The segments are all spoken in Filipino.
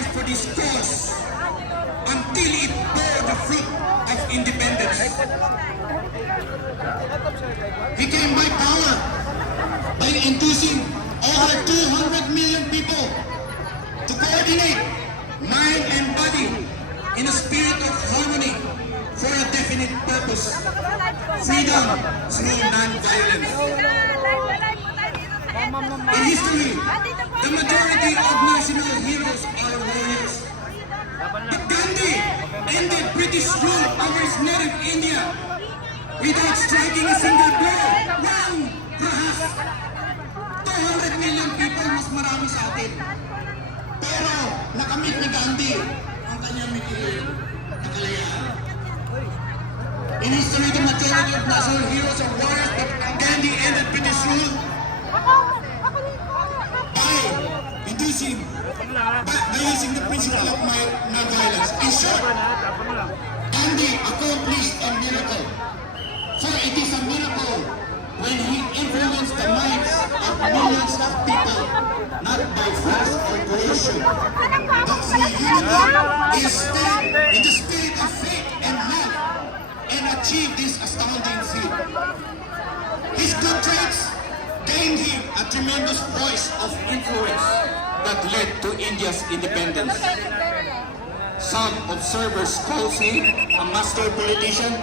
sacrificed for this cause until it bore the fruit of independence. He came by power by inducing over 200 million people to coordinate mind and body in a spirit of harmony for a definite purpose, freedom through non-violence. In history, the majority of national heroes Gandhi ended British rule over his native India without striking a single blow. Wrong! Perhaps 200 million people mas marami sa atin. Pero nakamit ni Gandhi ang kanyang mitili na kalayaan. In history, the majority of national heroes are warriors, but Gandhi ended British rule inducing, by, using the principle of non-violence. In short, Gandhi accomplished a miracle. For it is a miracle when he influenced the minds of millions of people, not by force or coercion, but through unity, in spirit, in the spirit of faith and love, and achieved this astounding feat. Tremendous voice of influence that led to India's independence. Some observers call him a master politician.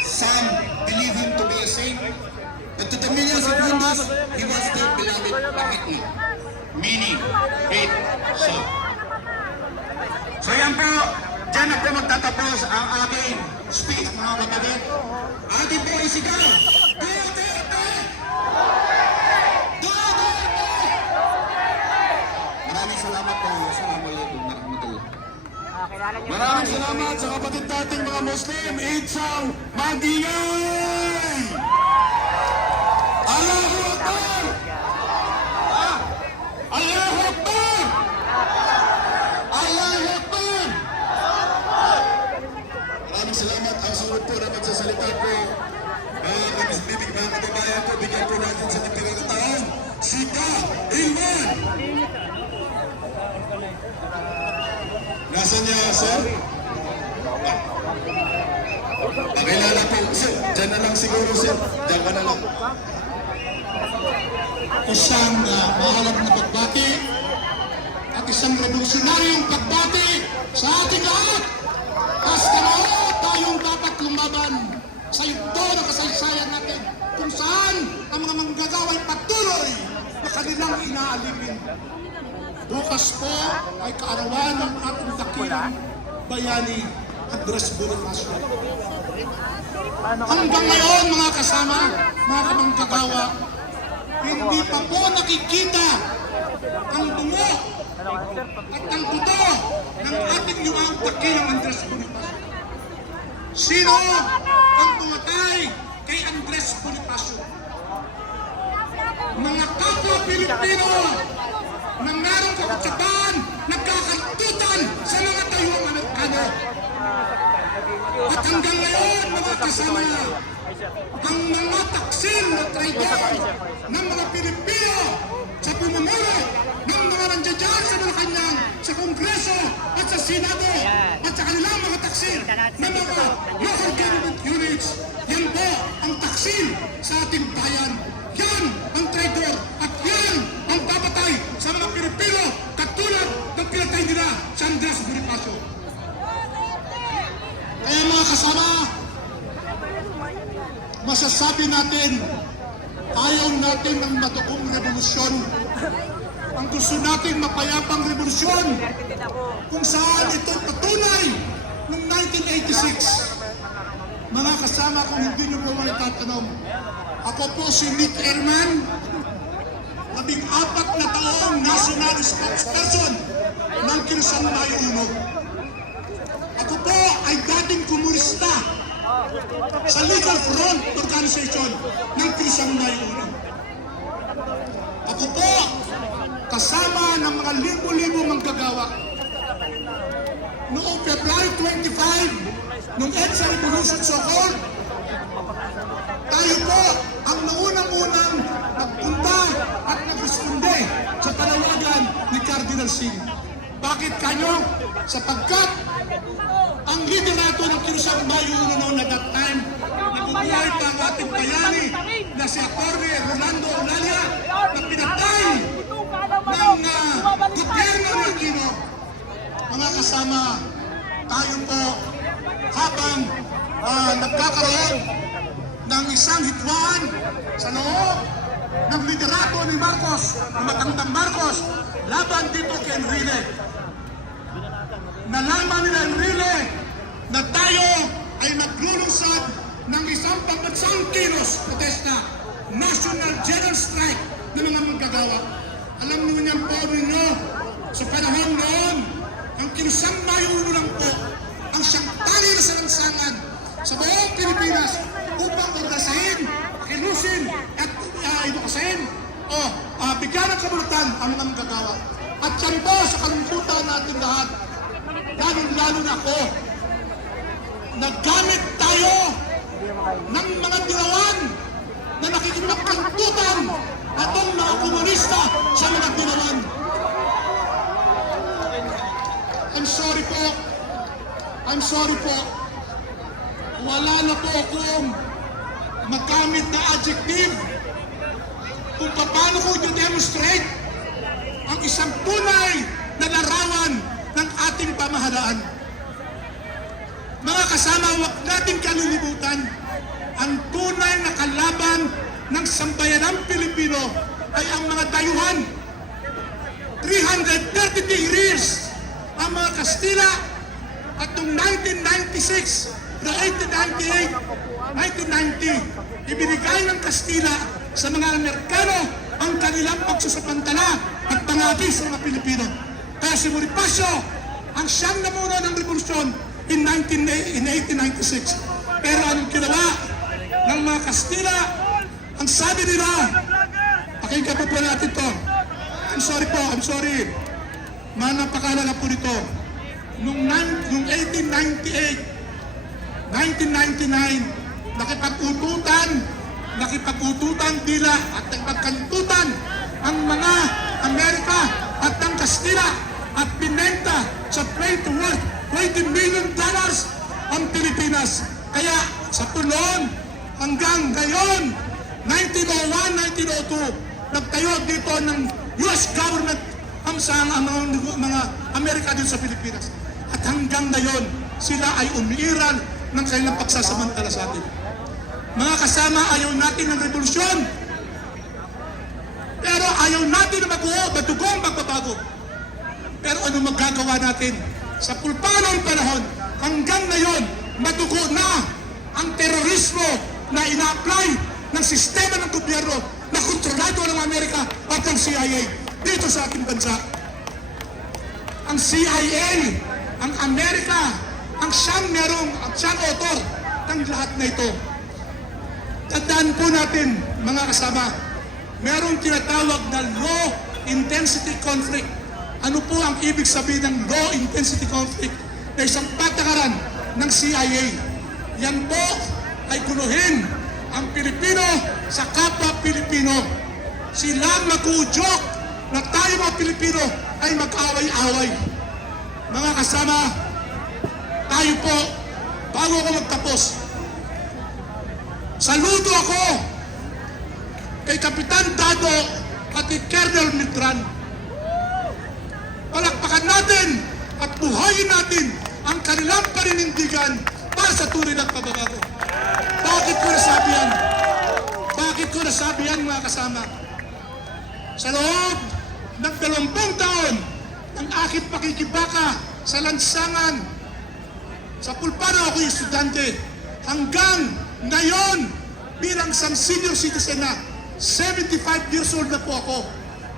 Some believe him to be a saint. But to the millions of Hindus, he was their beloved Mahatma. Meaning, great soul. So yan po, dyan na po magtatapos ang aking speech, mga kapatid. Ating po isigaw, Maraming salamat sa kapatid nating mga Muslim, Idsang Magingay! Allahu Akbar! Ah! Allahu Akbar! Allahu Akbar! Maraming salamat. Ang sunod po na magsasalita po, mga kabisbibig, mga kababayan ko, bigyan po natin sa nagpagkataon, Sika Ilman! Nasaan niya, sir? Pakilala po, sir. Diyan na lang siguro, sir. Diyan ka na lang. Isang uh, mahalap na pagbati at isang revolusyonaryong pagbati sa ating lahat. Basta lahat tayong dapat lumaban sa yugto ng kasaysayan natin kung saan ang mga manggagawa ay patuloy na kanilang inaalipin. Bukas po ay kaarawan ng ating dakilang bayani Andres Bonifacio. Hanggang ngayon mga kasama, mga kamanggagawa, hindi pa po nakikita ang bungo at ang buto ng ating yuang dakilang Andres Bonifacio. Sino ang pumatay kay Andres Bonifacio? Mga kapwa Pilipino na merong kapatsaban, nagkakaltutan sa mga tayong Amerikano. At hanggang ngayon, mga kasama, ang mga taksil na traidor ng mga Pilipino sa pumumuno ng mga nandiyan sa Malacanang, sa Kongreso at sa Senado at sa kanilang mga taksil ng mga local government units. Yan po ang taksil sa ating bayan. Masasabi natin, ayaw natin ng matugong revolusyon. Ang gusto natin mapayapang revolusyon kung saan ito patunay noong 1986. Mga kasama, kung hindi nyo po may tatanong, ako po si Nick Erman, labing apat na taong national spokesperson ng Kirsang Mayo Uno. Sa Legal Front Organization ng Kirsang Mayo Uno. Ako po, kasama ng mga libo-libo manggagawa. Noong February 25, nung EDSA Revolution so called, tayo po ang naunang-unang nagpunta at nagresponde sa panawagan ni Cardinal Singh. Bakit kanyo? Sapagkat liderato ng Kilusang Bayo noon at that time, nabubuhay pa ang ating bayani na si Atty. Rolando Olalia na pinatay ng uh, gobyerno ng Aquino. Mga kasama, tayo po habang ah, nagkakaroon ng isang hitwaan sa loob ng liderato ni Marcos, ng matandang Marcos, laban dito kay Enrile. Nalaman nila Enrile na tayo ay maglulunsad ng isang pambansang kilos protesta, National General Strike ng mga manggagawa. Alam niyo niyan po ninyo, sa panahon noon, ang kinusang mayuno lang po ang siyang tali na sa lansangan sa buong Pilipinas upang organisahin, kilusin at uh, inukasin o uh, bigyan ng kabulutan ang mga manggagawa. At yan po sa kalungkutan natin lahat, lalo-lalo na ako, naggamit tayo ng mga dinawan na nakikipagkantutan atong mga komunista sa mga dinawan. I'm sorry po. I'm sorry po. Wala na po akong magamit na adjective kung paano ko i-demonstrate ang isang tunay na larawan ng ating pamahalaan. Mga kasama, huwag natin kalilimutan ang tunay na kalaban ng sambayanang Pilipino ay ang mga dayuhan. 333 years ang mga Kastila at noong 1996 na 1898, 1990, ibinigay ng Kastila sa mga Amerikano ang kanilang pagsusapantala at pangagi sa mga Pilipino. Kaya si Bonifacio ang siyang namuno ng revolusyon in, 19, in 1896. Pero anong ginawa ng mga Kastila? Ang sabi nila, pakinggan po po natin to. I'm sorry po, I'm sorry. Manapakalaga po nito. Nan- nung 1898, 1999, nakipag-ututan, nakipag-ututan tila at nakipagkantutan ang mga Amerika at ang Kastila at binenta sa trade worth 20 million dollars ang Pilipinas. Kaya sa tulon hanggang ngayon, 1901, 1902, nagtayo dito ng US government ang sa ang mga, mga Amerika dito sa Pilipinas. At hanggang ngayon, sila ay umiiral ng kanilang pagsasamantala sa atin. Mga kasama, ayaw natin ng revolusyon. Pero ayaw natin na maguho, madugo ang magbabago. Pero ano magagawa natin? Sa pulpanong panahon, hanggang ngayon, madugo na ang terorismo na ina-apply ng sistema ng gobyerno na kontrolado ng Amerika at ng CIA dito sa ating bansa. Ang CIA, ang Amerika, ang siyang merong, ang siyang author ng lahat na ito. Tandaan po natin, mga kasama, merong tinatawag na low intensity conflict. Ano po ang ibig sabihin ng low intensity conflict? Na isang patakaran ng CIA. Yan po ay guluhin ang Pilipino sa kapwa Pilipino. Sila mag-uudyok na tayo mga Pilipino ay mag-away-away. Mga kasama, tayo po, bago ako magtapos, saludo ako kay Kapitan Dado at kay Colonel Mitran. Palakpakan natin at buhayin natin ang kanilang paninindigan para sa tunay ng pagbabago. Bakit ko nasabi yan? Bakit ko nasabi yan mga kasama? Sa loob ng dalawampung taon ng aking pakikibaka sa lansangan, sa pulpano ako yung estudyante, hanggang ngayon bilang isang senior citizen na 75 years old na po ako.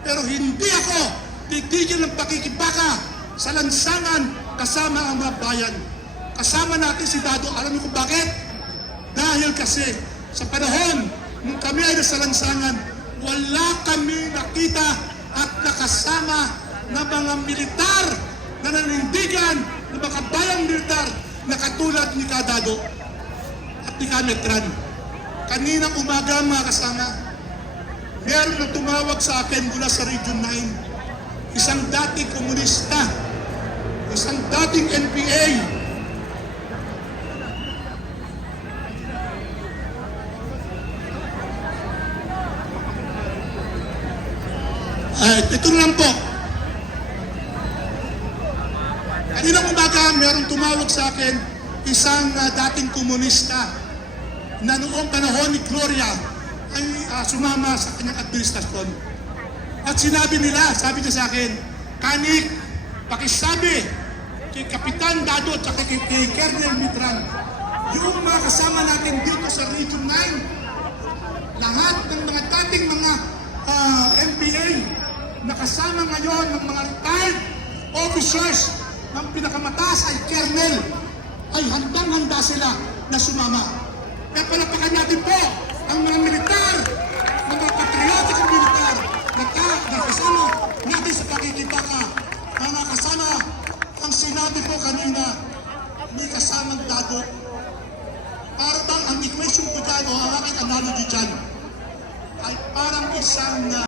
Pero hindi ako titigil ng pakikibaka sa lansangan kasama ang mga bayan. Kasama natin si Dado. Alam niyo kung bakit? Dahil kasi sa panahon nung kami ay nasa lansangan, wala kami nakita at nakasama na mga militar na nanindigan ng mga bayang militar na katulad ni Kadado at ni Kametran. Kaninang umaga mga kasama, meron na tumawag sa akin mula sa Region 9. Isang dating komunista isang dating NPA, Ay, ito lang po. Kaninang umaga, merong tumawag sa akin isang ah, dating komunista na noong panahon ni Gloria ay ah, sumama sa kanyang administrasyon. At sinabi nila, sabi niya sa akin, Kanik, pakisabi kay Kapitan Dado at kay, kay Colonel Mitran, yung mga kasama natin dito sa Region 9, lahat ng mga dating mga ah, NPA na kasama ngayon ng mga retired officers ng pinakamataas ay Colonel ay handang-handa sila na sumama. Kaya palapakan natin po ang mga militar, kasama natin sa pakikipaka. Mga kasama ang sinabi ko kanina, may kasamang dago. Para bang ang equation ko dyan o ang aking analogy dyan ay parang isang uh,